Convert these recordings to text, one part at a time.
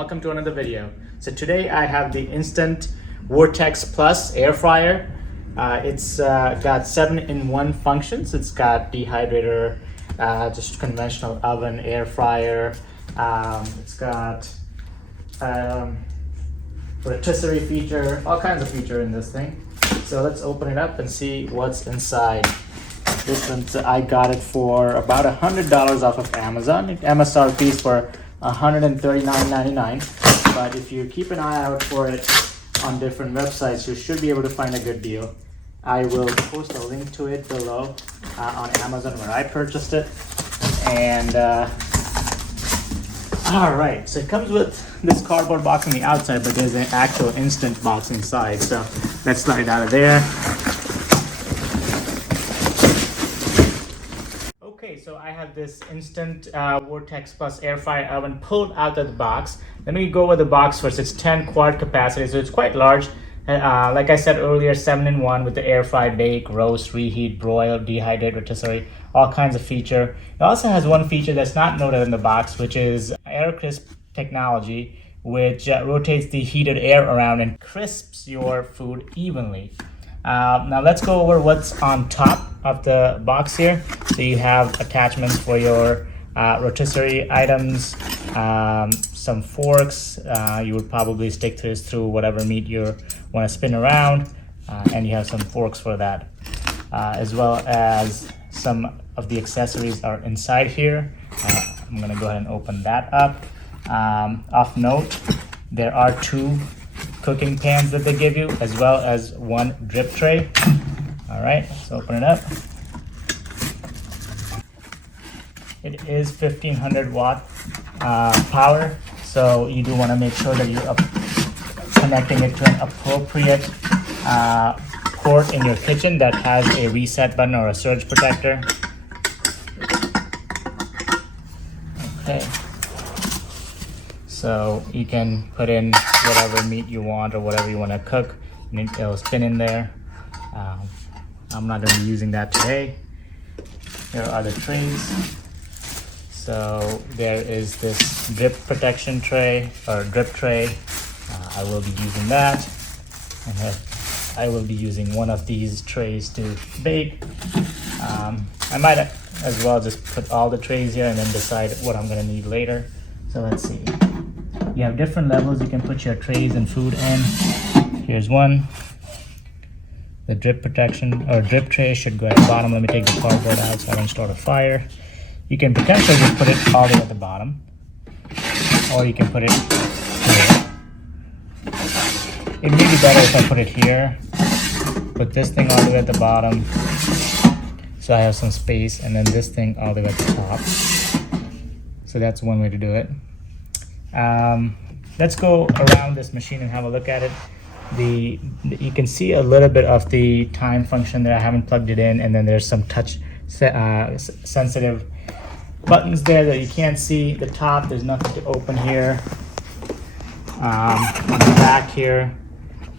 welcome to another video. So today I have the Instant Vortex Plus air fryer. It's got 7-in-1 functions. It's got dehydrator, just conventional oven, air fryer. It's got rotisserie feature, all kinds of feature in this thing. So let's open it up and see what's inside. This one, I got it for about $100 off of Amazon. MSRP is for $139.99. But if you keep an eye out for it on different websites, you should be able to find a good deal. I will post a link to it below on Amazon where I purchased it. And all right, so it comes with this cardboard box on the outside, but there's an actual instant box inside. So let's slide it out of there. Okay, so I have this Instant Vortex Plus air fryer oven pulled out of the box. Let me go with the box first. It's 10 quart capacity, so it's quite large. Like I said earlier, 7-in-1 with the air fry, bake, roast, reheat, broil, dehydrate, rotisserie, all kinds of feature. It also has one feature that's not noted in the box, which is air crisp technology, which rotates the heated air around and crisps your food evenly. Now let's go over what's on top of the box here. So you have attachments for your rotisserie items, some forks. You would probably stick this through whatever meat you want to spin around, and you have some forks for that, as well as some of the accessories are inside here. I'm gonna go ahead and open that up. Of note, there are 2 cooking pans that they give you, as well as 1 drip tray. All right, let's open it up. It is 1500 watt power, so you do want to make sure that you're connecting it to an appropriate port in your kitchen that has a reset button or a surge protector. Okay. So you can put in whatever meat you want or whatever you want to cook, and it'll spin in there. I'm not going to be using that today. Here are the trays. So there is this drip protection tray or drip tray. I will be using that. And I will be using one of these trays to bake. I might as well just put all the trays here and then decide what I'm going to need later. So let's see. You have different levels you can put your trays and food in. Here's one. The drip protection or drip tray should go at the bottom. Let me take the cardboard out so I don't start a fire. You can potentially just put it all the way at the bottom, or you can put it here. It may be better if I put it here. Put this thing all the way at the bottom, so I have some space, and then this thing all the way at the top. So that's one way to do it. Let's go around this machine and have a look at it. You can see a little bit of the time function there. I haven't plugged it in, and then there's some touch sensitive buttons there that you can't see. The top, there's nothing to open here. On the back here,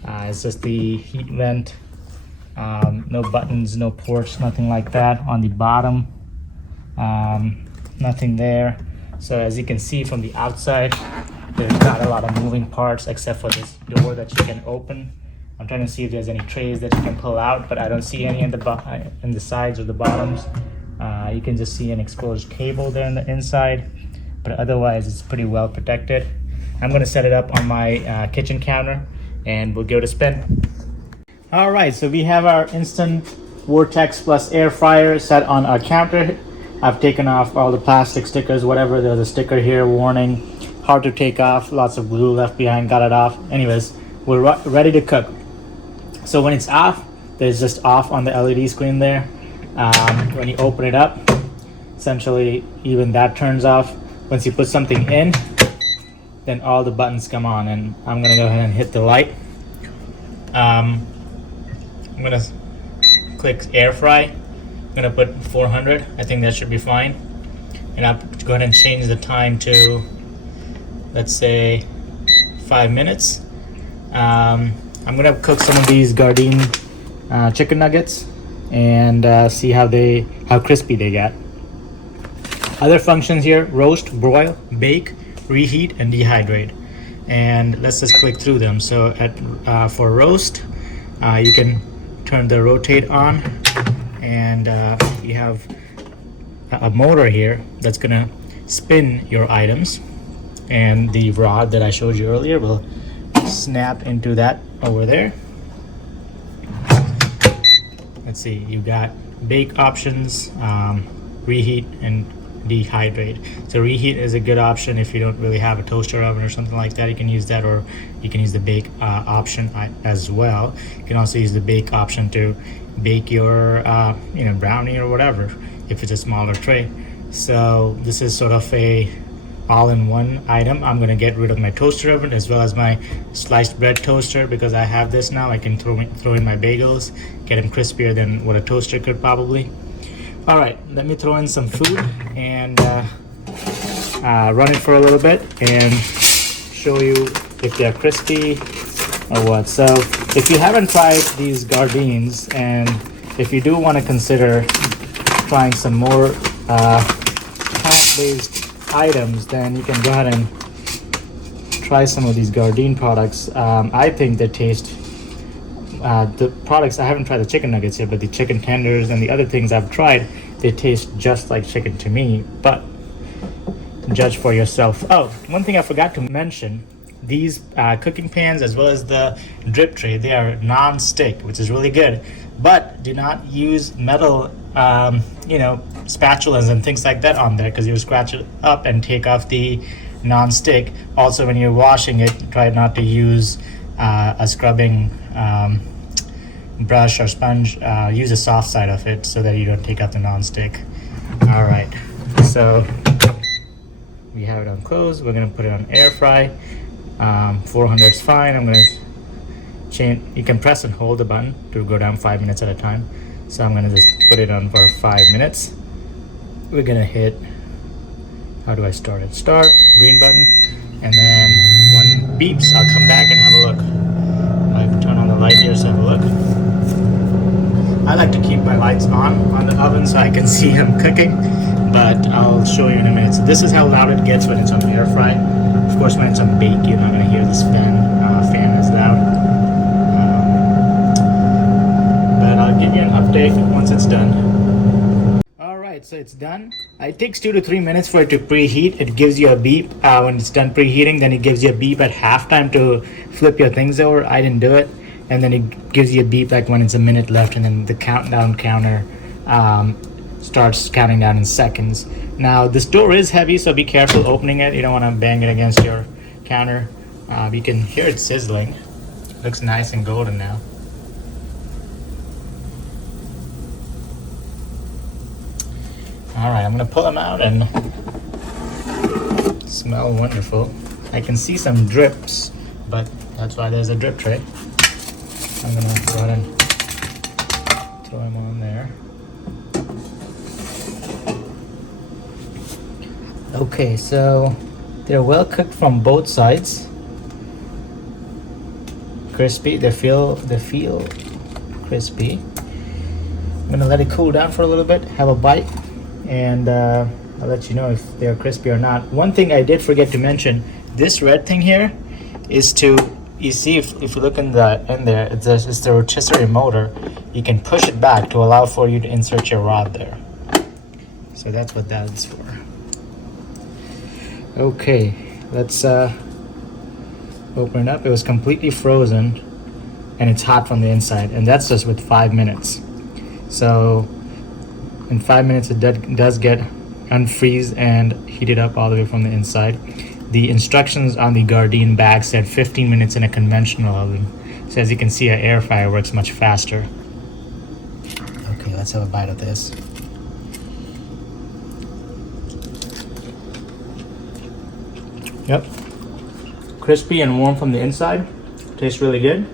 it's just the heat vent. No buttons, no ports, nothing like that. On the bottom, nothing there. So as you can see from the outside, there's not a lot of moving parts except for this door that you can open. I'm trying to see if there's any trays that you can pull out, but I don't see any in the sides or the bottoms. You can just see an exposed cable there on the inside, but otherwise it's pretty well protected. I'm going to set it up on my kitchen counter and we'll give it a spin. All right, so we have our Instant Vortex Plus air fryer set on our counter. I've taken off all the plastic stickers, whatever. There's a sticker here, warning, hard to take off, lots of glue left behind, got it off. Anyways, we're ready to cook. So when it's off, there's just off on the LED screen there. When you open it up, essentially even that turns off. Once you put something in, then all the buttons come on, and I'm gonna go ahead and hit the light. I'm gonna click air fry. I'm gonna put 400. I think that should be fine. And I'll go ahead and change the time to, let's say, 5 minutes. I'm gonna cook some of these Gardein chicken nuggets and see how crispy they get. Other functions here: roast, broil, bake, reheat, and dehydrate. and let's just click through them. So for roast, you can turn the rotate on, and you have a motor here that's gonna spin your items, and the rod that I showed you earlier will snap into that over there. Let's see, you got bake options, reheat and dehydrate. So reheat is a good option if you don't really have a toaster oven or something like that. You can use that, or you can use the bake option as well. You can also use the bake option to bake your brownie or whatever if it's a smaller tray. So this is sort of a all-in-one item. I'm gonna get rid of my toaster oven as well as my sliced bread toaster, because I have this now. I can throw in my bagels, get them crispier than what a toaster could probably. All right, let me throw in some food and run it for a little bit and show you if they're crispy or what. So if you haven't tried these Gardines, and if you do want to consider trying some more plant-based items, then you can go ahead and try some of these Gardein products. I think they taste, the products, I haven't tried the chicken nuggets yet, but the chicken tenders and the other things I've tried, they taste just like chicken to me, but judge for yourself. Oh, one thing I forgot to mention, these cooking pans as well as the drip tray, they are non-stick, which is really good, but do not use metal spatulas and things like that on there, because you scratch it up and take off the non-stick. Also, when you're washing it, try not to use a scrubbing brush or sponge. Use the soft side of it so that you don't take off the non-stick. All right, so we have it on close. We're gonna put it on air fry. 400 is fine. I'm gonna change. You can press and hold the button to go down 5 minutes at a time. So I'm gonna just put it on for 5 minutes. We're gonna hit, how do I start it? Start, green button, and then when it beeps, I'll come back and have a look. I'll turn on the light here so have a look. I like to keep my lights on the oven so I can see them cooking, but I'll show you in a minute. So this is how loud it gets when it's on air fry. Of course, when it's on bake, you're not gonna hear this fan as loud. But I'll give you an update once it's done. So it's done. It takes 2 to 3 minutes for it to preheat. It gives you a beep when it's done preheating. Then it gives you a beep at halftime to flip your things over. I didn't do it. And then it gives you a beep like when it's a minute left, and then the countdown counter starts counting down in seconds. Now this door is heavy, so be careful opening it. You don't want to bang it against your counter. You can hear it sizzling. Looks nice and golden now. All right, I'm gonna pull them out and smell wonderful. I can see some drips, but that's why there's a drip tray. I'm gonna go ahead and throw them on there. Okay, so they're well cooked from both sides. Crispy, they feel crispy. I'm gonna let it cool down for a little bit, have a bite, and I'll let you know if they're crispy or not. One thing I did forget to mention, this red thing here is to, you see if you look in there, it's the rotisserie motor. You can push it back to allow for you to insert your rod there. So that's what that is for. Okay, let's open it up. It was completely frozen and it's hot from the inside, and that's just with 5 minutes. So in 5 minutes it does get unfreeze and heated up all the way from the inside. The instructions on the Gardein bag said 15 minutes in a conventional oven. So as you can see, an air fryer works much faster. Okay, let's have a bite of this. Yep, crispy and warm from the inside. Tastes really good.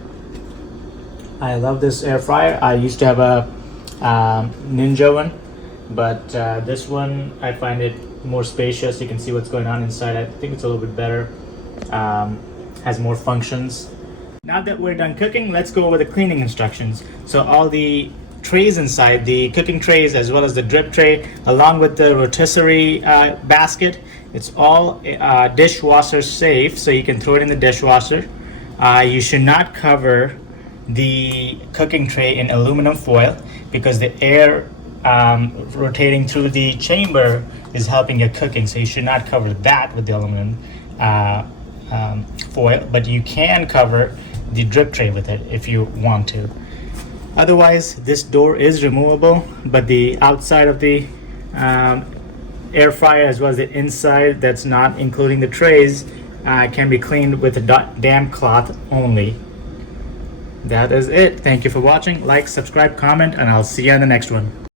I love this air fryer. I used to have a Ninja one, but this one, I find it more spacious. You can see what's going on inside. I think it's a little bit better. Has more functions. Now that we're done cooking, let's go over the cleaning instructions. So all the trays inside, the cooking trays as well as the drip tray, along with the rotisserie basket, It's all dishwasher safe, so you can throw it in the dishwasher. You should not cover the cooking tray in aluminum foil because the air rotating through the chamber is helping your cooking. So you should not cover that with the aluminum foil, but you can cover the drip tray with it if you want to. Otherwise, this door is removable, but the outside of the air fryer as well as the inside, that's not including the trays, can be cleaned with a damp cloth only. That is it. Thank you for watching. Like, subscribe, comment, and I'll see you in the next one.